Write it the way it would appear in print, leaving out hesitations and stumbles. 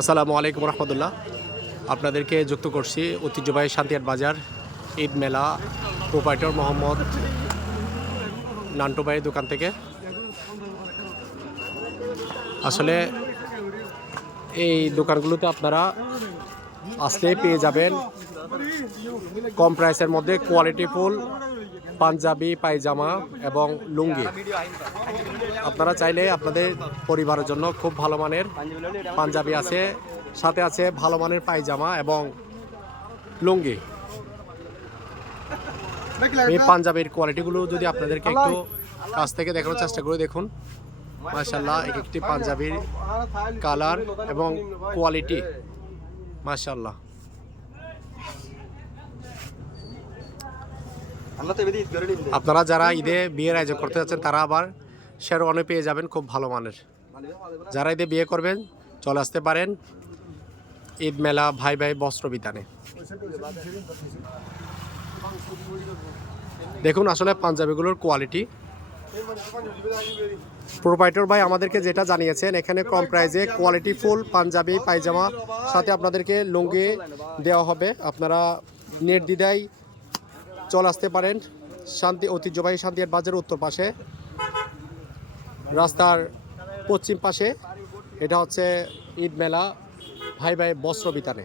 আসসালামু আলাইকুম রহমতুল্লাহ। আপনাদেরকে যুক্ত করছি ঐতিহ্যবাহী শান্তিহাট বাজার ঈদ মেলা প্রোপাইটর মোহাম্মদ নান্টু ভাইয়ের দোকান থেকে। আসলে এই দোকানগুলোতে আপনারা আসলেই পেয়ে যাবেন কম প্রাইসের মধ্যে কোয়ালিটিফুল পাঞ্জাবি, পায়জামা এবং লুঙ্গি। আপনারা চাইলে আপনাদের পরিবারের জন্য খুব ভালো মানের পাঞ্জাবি আছে, সাথে আছে ভালো মানের পায়জামা এবং লুঙ্গি। এই পাঞ্জাবির কোয়ালিটিগুলো যদি আপনাদেরকে একটু কাছ থেকে দেখানোর চেষ্টা করে দেখুন। মাশাআল্লাহ, এক একটি পাঞ্জাবির কালার এবং কোয়ালিটি মাশাআল্লাহ। আপনারা যারা ঈদে বিয়ের আয়োজন করতে যাচ্ছেন তারা আবার শেরওয়ানি পেয়ে যাবেন খুব ভালো মানের। যারা ঈদে বিয়ে করবেন চলে আসতে পারেন ঈদ মেলা ভাই ভাই বস্ত্র বিতানে। দেখুন আসলে পাঞ্জাবিগুলোর কোয়ালিটি। প্রোপাইটর ভাই আমাদেরকে যেটা জানিয়েছেন, এখানে কম প্রাইসে কোয়ালিটি ফুল পাঞ্জাবি, পায়জামা, সাথে আপনাদেরকে লুঙ্গি দেওয়া হবে। আপনারা নির্দ্বিধায় চলে আসতে পারেন ঐতিহ্যবাহী শান্তিহাট বাজারের উত্তর পাশে, রাস্তার পশ্চিম পাশে। এটা হচ্ছে ঈদ মেলা ভাই ভাই বস্ত্র বিতানে।